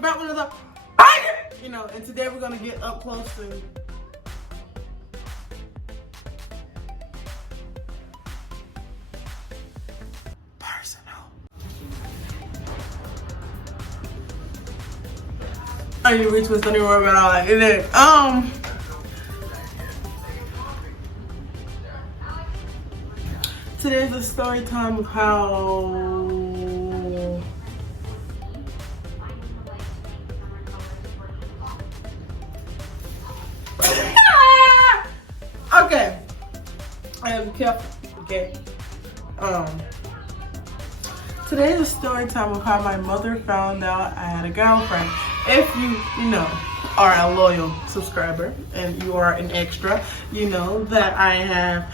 back with another, you know, and today we're gonna get up close and personal. I need to retwist, don't even worry about all that. And then, today's a story time of how okay. I am careful. Okay. Today's a story time of how my mother found out I had a girlfriend. If you know, are a loyal subscriber and you are an extra, you know that I have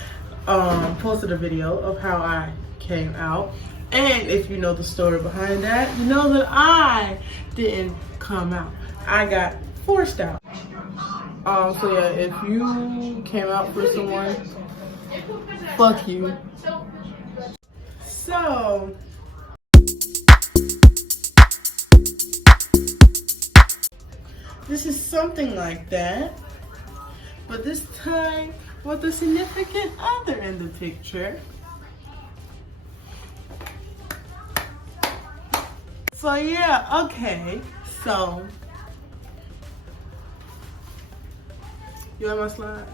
posted a video of how I came out. And if you know the story behind that, you know that I didn't come out. I got forced out. So yeah, if you came out for someone, fuck you. So this is something like that, but this time with a significant other in the picture. So yeah, okay, so you have my slides?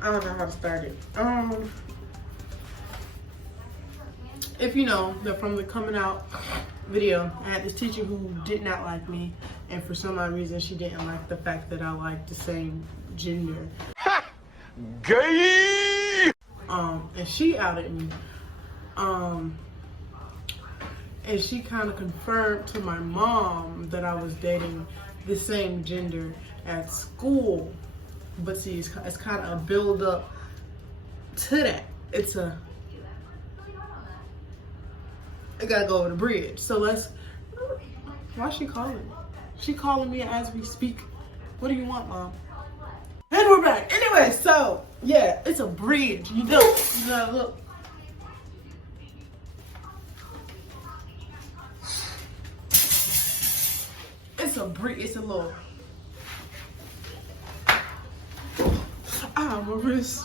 I don't know how to start it. If you know that from the coming out video, I had this teacher who did not like me, and for some odd reason she didn't like the fact that I liked the same gender. Ha! Gay! And she outed me. And she kind of confirmed to my mom that I was dating the same gender at school. But see, it's kind of a build up to that. I gotta go over the bridge. So why is she calling me? She calling me as we speak. What do you want, Mom? And we're back. Anyway, so yeah, it's a bridge. You gotta look. It's a bridge. It's a little. My wrist.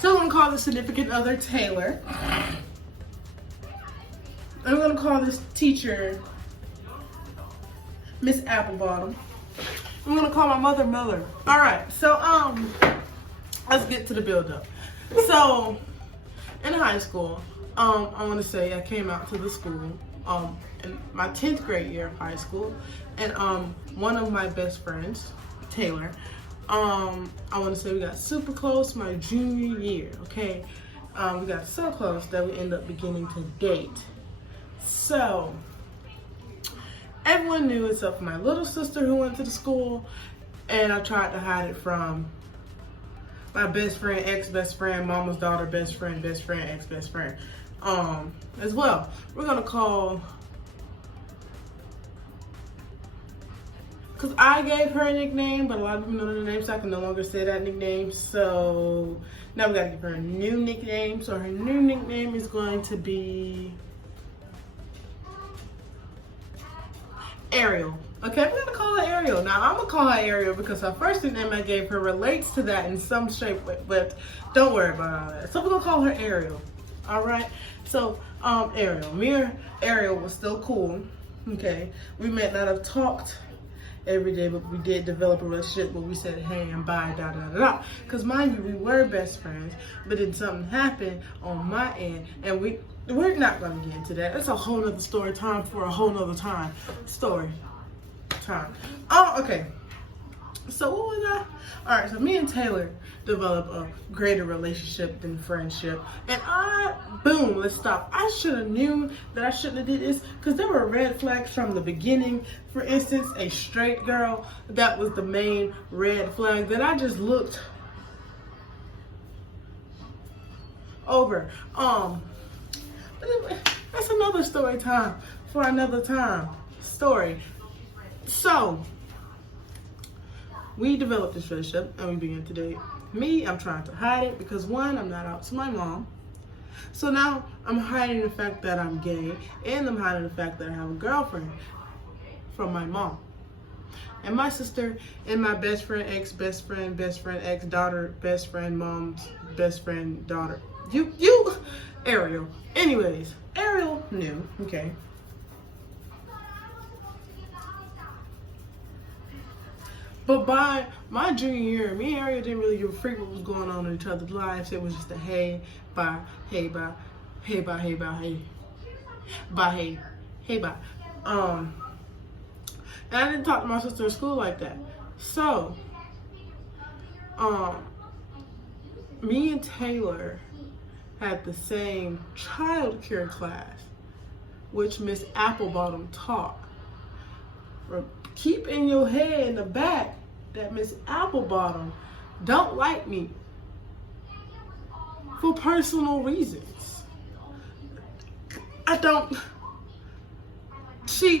So I'm gonna call the significant other Taylor. I'm gonna call this teacher Miss Applebottom. I'm gonna call my mother Miller. All right, so let's get to the build-up. So in high school, I want to say I came out to the school in my 10th grade year of high school, and one of my best friends, Taylor, I want to say we got super close my junior year, okay? We got so close that we ended up beginning to date. So everyone knew except for my little sister who went to the school, and I tried to hide it from my best friend, ex-best friend, mama's daughter, best friend, ex-best friend, as well. We're gonna call, because I gave her a nickname, but a lot of people know the name, so I can no longer say that nickname. So now we gotta give her a new nickname. So her new nickname is going to be Ariel. Okay, we're gonna call her Ariel. Now I'm gonna call her Ariel because her first name I gave her relates to that in some shape, but don't worry about all that. So we're gonna call her Ariel. All right. So Ariel, me and Ariel was still cool. Okay, we may not have talked every day, but we did develop a relationship where we said hey and bye, da da da da. Because mind you, we were best friends, but then something happened on my end, and we're not gonna get into that. That's a whole nother story time for a whole nother time. Story time. Oh, okay. So what was that? All right, so me and Taylor developed a greater relationship than friendship, and boom, let's stop. I should have known that I shouldn't have did this because there were red flags from the beginning. For instance, a straight girl, that was the main red flag that I just looked over. But anyway, that's another story time for another time. Story. So we developed this relationship and we began to date. Me, I'm trying to hide it because one, I'm not out to my mom. So now I'm hiding the fact that I'm gay, and I'm hiding the fact that I have a girlfriend from my mom. And my sister and my best friend, ex-best friend, ex daughter, best friend, mom's best friend, daughter. Ariel. Anyways, Ariel knew, okay. But by my junior year, me and Ariel didn't really give a freak what was going on in each other's lives. It was just a hey, bye, hey, bye, hey, bye, hey, bye, hey, bye, hey, hey, bye. And I didn't talk to my sister at school like that. So, me and Taylor had the same child care class, which Miss Applebottom taught. Keep in your head in the back that Miss Applebottom don't like me for personal reasons.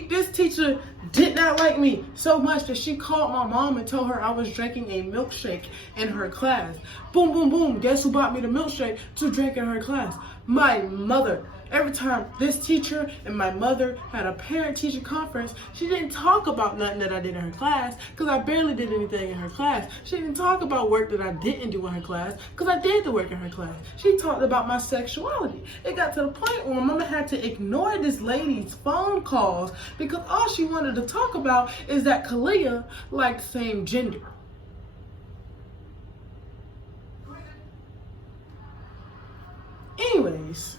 This teacher did not like me so much that she called my mom and told her I was drinking a milkshake in her class. Boom, boom, boom. Guess who bought me the milkshake to drink in her class? My mother. Every time this teacher and my mother had a parent-teacher conference, she didn't talk about nothing that I did in her class because I barely did anything in her class. She didn't talk about work that I didn't do in her class because I did the work in her class. She talked about my sexuality. It got to the point where my mama had to ignore this lady's phone calls because all she wanted to talk about is that Kalia liked the same gender. Anyways.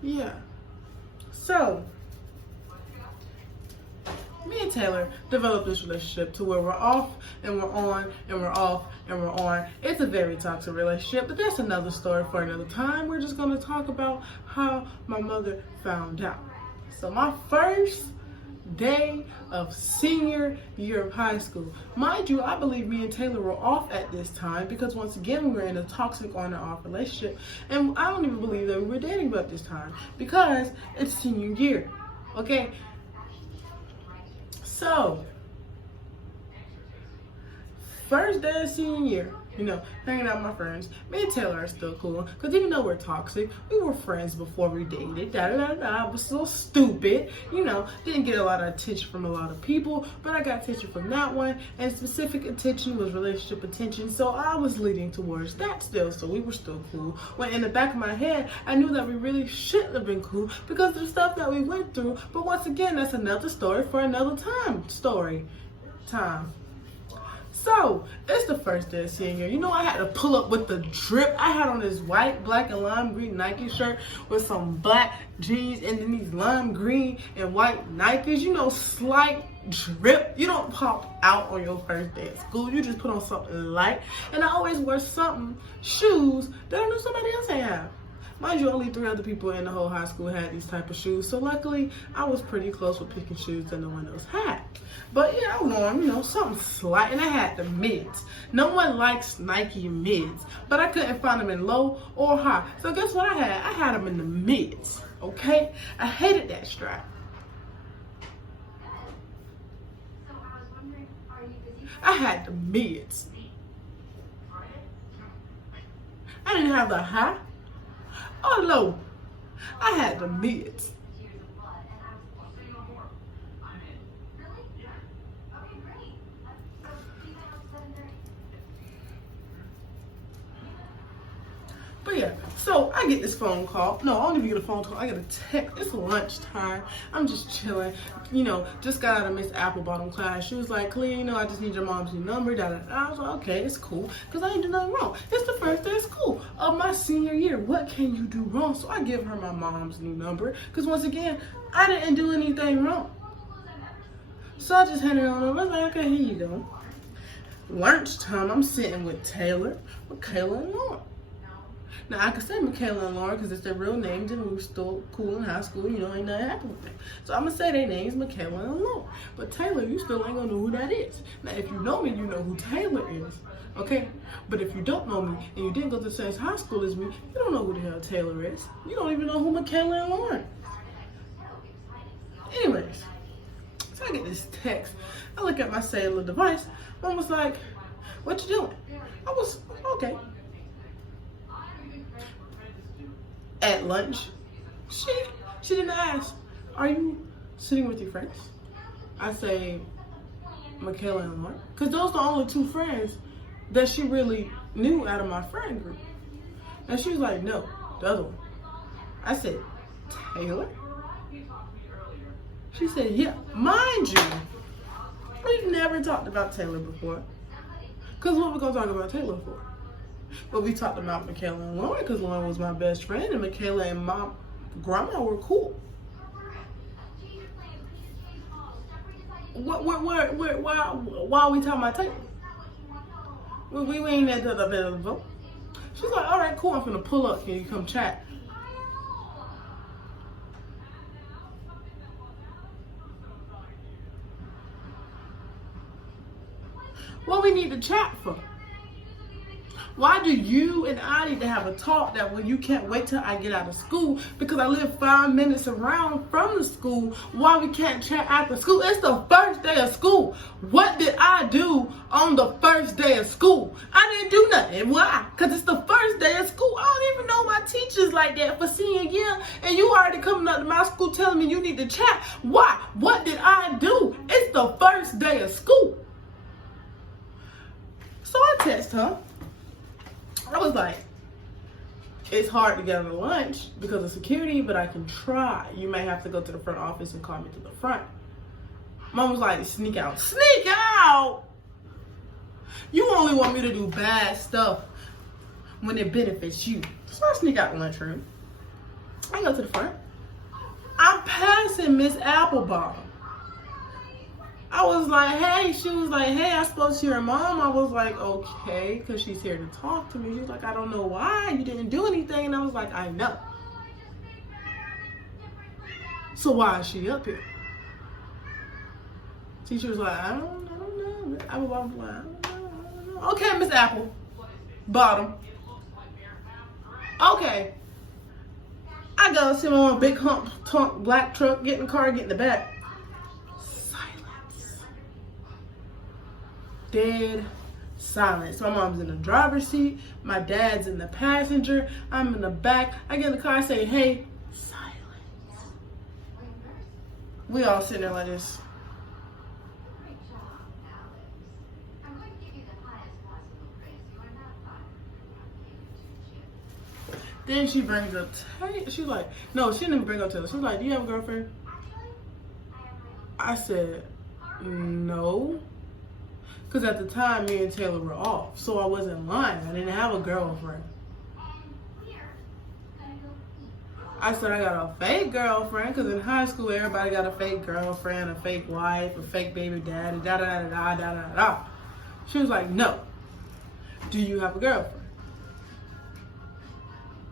Yeah. So, me and Taylor developed this relationship to where we're off and we're on and we're off and we're on. It's a very toxic relationship, but that's another story for another time. We're just going to talk about how my mother found out. So my first day of senior year of high school. Mind you, I believe me and Taylor were off at this time because once again we were in a toxic on and off relationship, and I don't even believe that we were dating about this time because it's senior year. Okay, so first day of senior year, hanging out with my friends. Me and Taylor are still cool because even though we're toxic, we were friends before we dated. I was so stupid, didn't get a lot of attention from a lot of people, but I got attention from that one, and specific attention was relationship attention, so I was leading towards that still, so we were still cool. When in the back of my head, I knew that we really shouldn't have been cool because of the stuff that we went through, but once again, that's another story for another time. So, it's the first day of senior year. I had to pull up with the drip. I had on this white, black, and lime green Nike shirt with some black jeans and then these lime green and white Nikes. Slight drip. You don't pop out on your first day of school. You just put on something light. And I always wear shoes that I knew somebody else ain't have. Mind you, only 3 other people in the whole high school had these type of shoes. So luckily, I was pretty close with picking shoes that no one else had. But yeah, I wore, something slight, and I had the mids. No one likes Nike mids, but I couldn't find them in low or high. So guess what I had? I had them in the mids, okay? I hated that strap. I had the mids. I didn't have the high or low. I had the mids. But yeah, so I get this phone call. No, I don't even get a phone call. I get a text. It's lunchtime. I'm just chilling. Just got out of Miss Applebottom class. She was like, Kalia, I just need your mom's new number. I was like, okay, it's cool. Because I ain't do nothing wrong. It's the first day of school of my senior year. What can you do wrong? So I give her my mom's new number. Because once again, I didn't do anything wrong. So I just handed her on over. I was like, okay, here you go. Lunchtime, I'm sitting with Taylor, Michaela, and Lauren. Now, I could say Michaela and Lauren because it's their real names and we were still cool in high school, ain't nothing happened with them. So I'm going to say their names, Michaela and Lauren. But Taylor, you still ain't going to know who that is. Now, if you know me, you know who Taylor is. Okay? But if you don't know me and you didn't go to the same high school as me, you don't know who the hell Taylor is. You don't even know who Michaela and Lauren. Anyways, so I get this text. I look at my cellular device. Mom was like, "What you doing?" I was, okay. At lunch, she didn't ask, "Are you sitting with your friends?" I say, "Michaela and Lauren," because those are the only two friends that she really knew out of my friend group. And she was like, "No, the other one." I said, "Taylor?" She said, "Yeah." Mind you, we've never talked about Taylor before. Because what we going to talk about Taylor for? But we talked about Michaela and Lauren because Lauren was my best friend and Michaela and my grandma were cool. Why are we talking about Taylor? We ain't at the vote. She's like, "All right, cool, I'm finna pull up. Can you come chat?" What we need to chat for? Why do you and I need to have a talk that when you can't wait till I get out of school because I live 5 minutes around from the school, why we can't chat after school? It's the first day of school. What did I do on the first day of school? I didn't do nothing. Why? Because it's the first day of school. I don't even know my teachers like that for senior year, and you already coming up to my school telling me you need to chat. Why? What did I do? It's the first day of school. So I text her. I was like, "It's hard to get on lunch because of security, but I can try. You may have to go to the front office and call me to the front." Mom was like, "Sneak out." Sneak out? You only want me to do bad stuff when it benefits you. So I sneak out the lunchroom. I go to the front. I'm passing Miss Applebottom. I was like, "Hey," she was like, "Hey, I spoke to your mom." I was like, "Okay," because she's here to talk to me. She was like, "I don't know why you didn't do anything." And I was like, "I know. So why is she up here?" Teacher was like, I don't know. I was like, I don't know. "Okay, Miss Apple. Bottom. Okay." I go see my big hump black truck, get in the car, get in the back. Dead silence. My mom's in the driver's seat. My dad's in the passenger. I'm in the back. I get in the car. I say, "Hey," silence. We all sitting there like this. Then she brings up, she's like, no, she didn't bring up Taylor. She was like, "Do you have a girlfriend?" I said, "No." Because at the time, me and Taylor were off. So I wasn't lying. I didn't have a girlfriend. I said, "I got a fake girlfriend." Because in high school, everybody got a fake girlfriend, a fake wife, a fake baby daddy, da-da-da-da-da-da-da. She was like, "No." "Do you have a girlfriend?"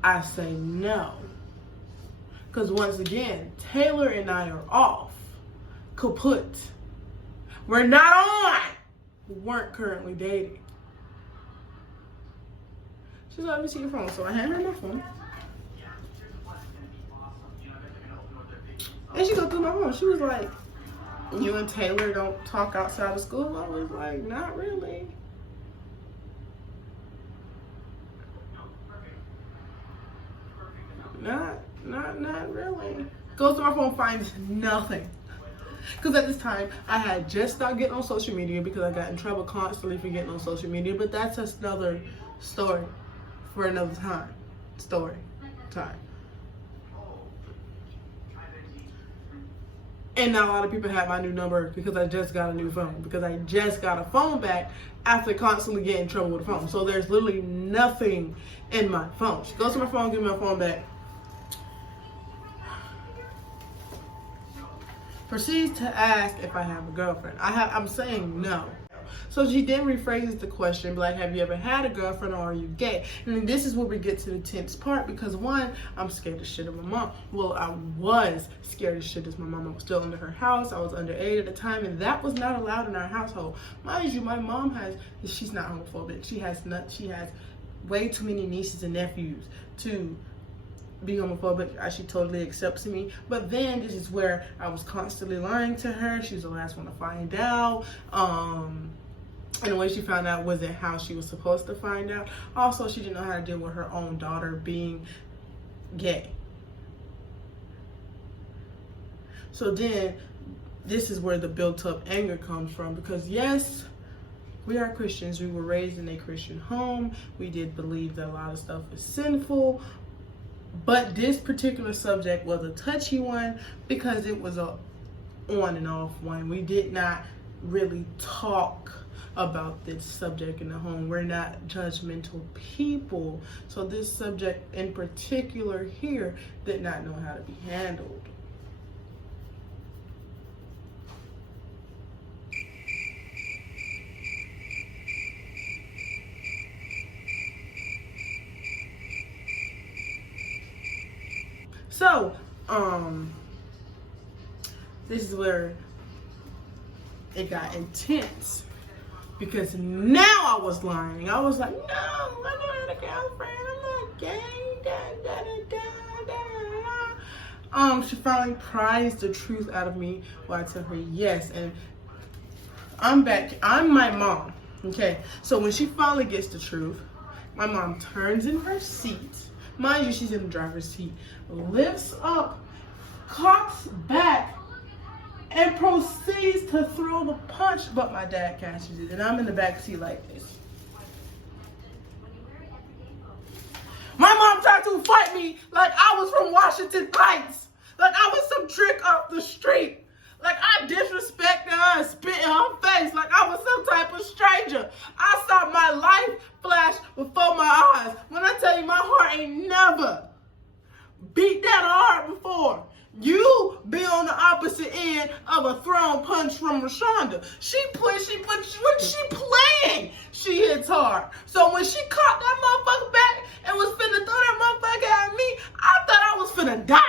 I say, "No." Because once again, Taylor and I are off. Kaput. We're not on. We weren't currently dating. She's like, "Let me see your phone." So I hand her my phone. And she go through my phone. She was like, "You and Taylor don't talk outside of school?" I was like, "Not really." Not really. Goes to my phone, finds nothing. Because at this time, I had just started getting on social media because I got in trouble constantly for getting on social media. But that's another story for another time. And now a lot of people have my new number because I just got a new phone. Because I just got a phone back after constantly getting in trouble with the phone. So there's literally nothing in my phone. She goes to my phone, gives me my phone back. Proceeds to ask if I have a girlfriend. I'm saying no. So she then rephrases the question, like, have you ever had a girlfriend or are you gay? And then this is where we get to the tense part, because one, I'm scared as shit of my mom. Well, I was scared as shit as my mom. I was still under her house. I was underage at the time, and that was not allowed in our household. Mind you, my mom she's not homophobic. She has way too many nieces and nephews to be homophobic. She totally accepts me. But then this is where I was constantly lying to her. She was the last one to find out. And the way she found out wasn't how she was supposed to find out. Also, she didn't know how to deal with her own daughter being gay. So then this is where the built up anger comes from, because yes, we are Christians. We were raised in a Christian home. We did believe that a lot of stuff is sinful. But this particular subject was a touchy one because it was a on and off one. We did not really talk about this subject in the home. We're not judgmental people. So this subject in particular here did not know how to be handled. So, this is where it got intense, because now I was lying. I was like, no, I don't have a girlfriend. I'm not gay. She finally pries the truth out of me while I tell her yes. And I'm back. I'm my mom. Okay. So when she finally gets the truth, my mom turns in her seat. Mind you, she's in the driver's seat. Lifts up, cocks back, and proceeds to throw the punch, but my dad catches it, and I'm in the back seat like this. My mom tried to fight me like I was from Washington Heights, like I was some trick up the street, like I disrespected her and spit in her face like I was some type of stranger. I saw my life flash before my eyes. When I tell you, my heart ain't never beat that hard before. You be on the opposite end of a thrown punch from Rashonda. When she playing, she hits hard. So when she caught that motherfucker back and was finna throw that motherfucker at me, I thought I was finna die.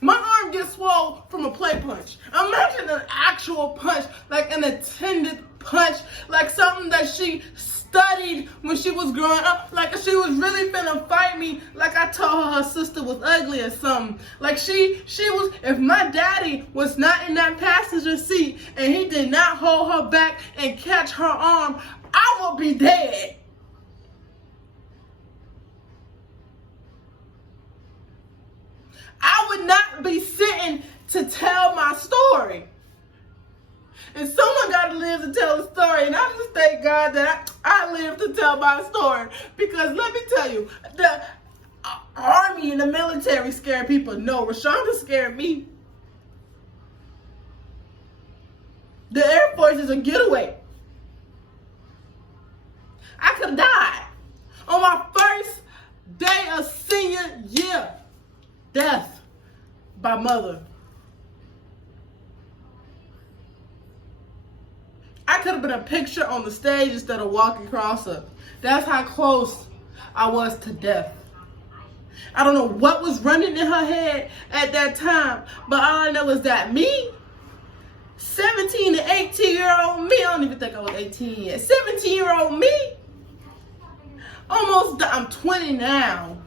My arm gets swole from a play punch. Imagine an actual punch, like an intended punch, like something that she studied when she was growing up, like she was really finna fight me, like I told her sister was ugly or something. Like she was, if my daddy was not in that passenger seat and he did not hold her back and catch her arm, I would be dead. I would not be sitting to tell my story. And someone got to live to tell the story. And I just thank God that I live to tell my story. Because let me tell you, the army and the military scare people. No, Rashonda scared me. The Air Force is a getaway. I could have died on my first day of senior year. Death by mother. I could have been a picture on the stage instead of walking across her. That's how close I was to death. I don't know what was running in her head at that time, but all I know is that me, 17 to 18-year-old me, I don't even think I was 18 yet, 17-year-old me, almost, I'm 20 now.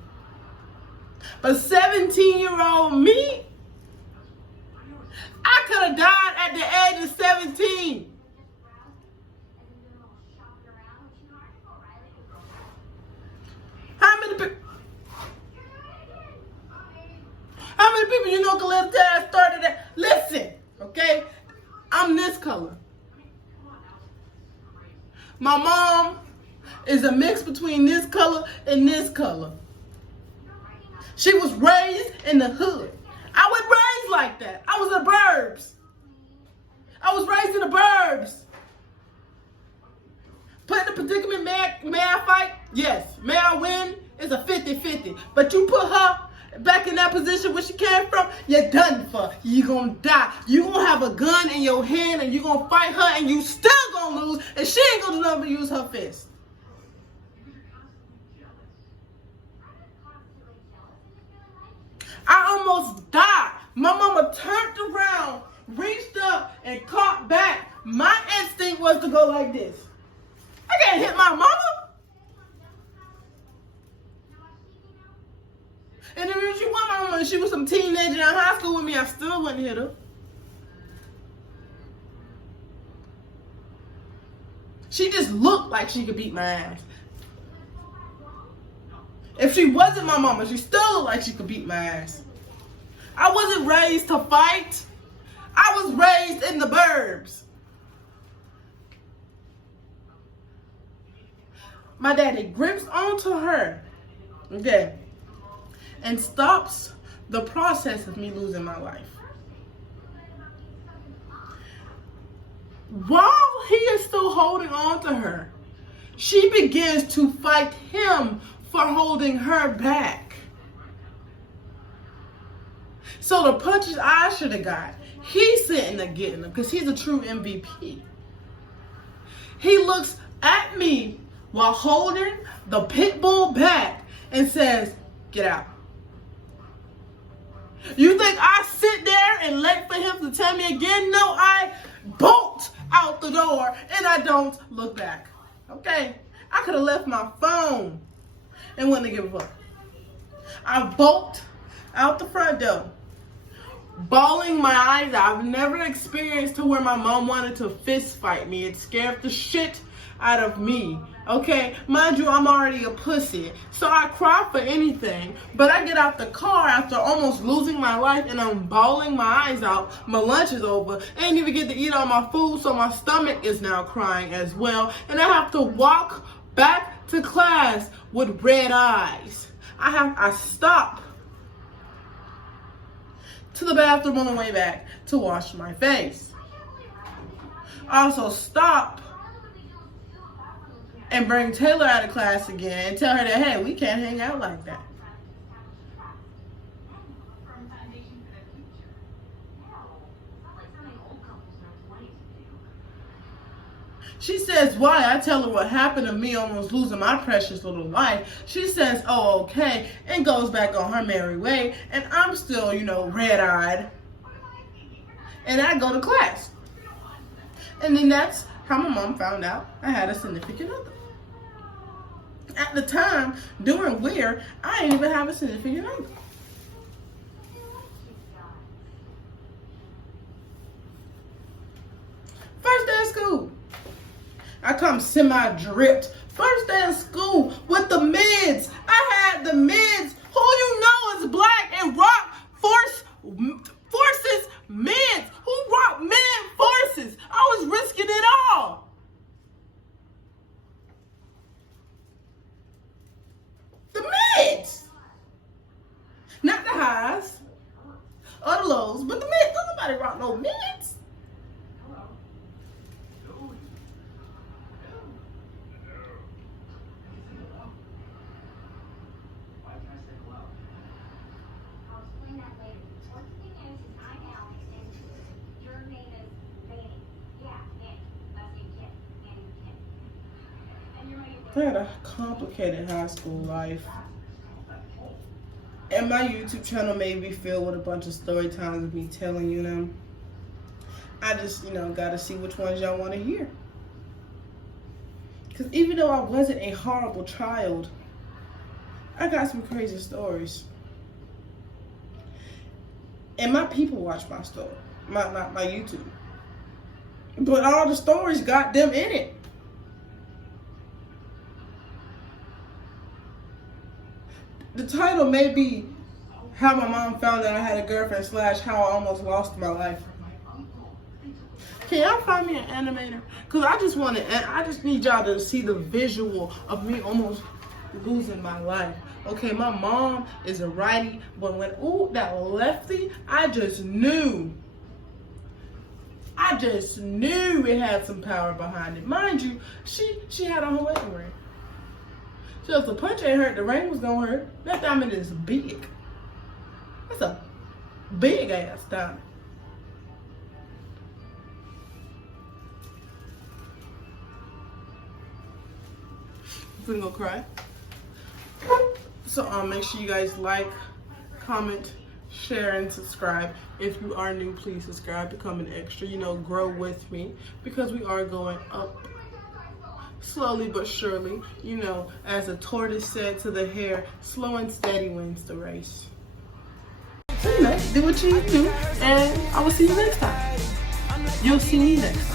But 17-year-old me, I could have died at the age of 17. How many people you know can live that started that? Listen, okay? I'm this color. My mom is a mix between this color and this color. She was raised in the hood. I was raised like that. I was in the burbs. I was raised in the burbs. Put in a predicament, may I fight? Yes. May I win? It's a 50-50. But you put her back in that position where she came from, you're done for. You're gonna die. You're gonna have a gun in your hand and you're gonna fight her and you still gonna lose and she ain't gonna do nothing but use her fist. I almost died. My mama turned around, reached up, and caught back. My instinct was to go like this. I can't hit my mama. And then if she was my mama and she was some teenager in high school with me, I still wouldn't hit her. She just looked like she could beat my ass. If she wasn't my mama, she still looked like she could beat my ass. I wasn't raised to fight. I was raised in the burbs. My daddy grips onto her, okay, and stops the process of me losing my life. While he is still holding on to her, she begins to fight him for holding her back. So the punches I should have got, he's sitting there getting them because he's a true MVP. He looks at me while holding the pit bull back and says, get out. You think I sit there and wait for him to tell me again? No, I bolt out the door and I don't look back. Okay? I could have left my phone and wouldn't have given a fuck. I bolt out the front door, bawling my eyes out. I've never experienced to where my mom wanted to fist fight me. It scared the shit out of me. Okay, mind you, I'm already a pussy, so I cry for anything. But I get out the car after almost losing my life and I'm bawling my eyes out. My lunch is over. I ain't even get to eat all my food, so my stomach is now crying as well. And I have to walk back to class with red eyes. I stop to the bathroom on the way back to wash my face. I also stop and bring Taylor out of class again and tell her that, hey, we can't hang out like that. She says, why? I tell her what happened to me, almost losing my precious little life. She says, oh, okay, and goes back on her merry way. And I'm still, red-eyed. And I go to class. And then that's how my mom found out I had a significant other. At the time, during Weir, I didn't even have a significant other. First day of school, I come semi-dripped. First day of school with the mids. I had the mids. Who you know is black and rock forces mids. Who rock mid forces? I was risking it all. The mids. Not the highs or the lows, but the mids. Don't nobody rock no mids. I had a complicated high school life. And my YouTube channel may be filled with a bunch of story times of me telling you them. I just, gotta see which ones y'all want to hear. Because even though I wasn't a horrible child, I got some crazy stories. And my people watch my story, my YouTube. But all the stories got them in it. The title may be how my mom found out I had a girlfriend / how I almost lost my life. Can y'all find me an animator? Because I just need y'all to see the visual of me almost losing my life. Okay, my mom is a righty, but when, that lefty, I just knew it had some power behind it. Mind you, she had on her wedding ring. So if the punch ain't hurt, the ring was gonna hurt. That diamond is big. It's a big ass diamond. I'm gonna cry. So make sure you guys like, comment, share, and subscribe. If you are new, please subscribe, become an extra, grow with me, because we are going up slowly but surely. As the tortoise said to the hare, slow and steady wins the race. So do what you do, and I will see you next time. You'll see me next time.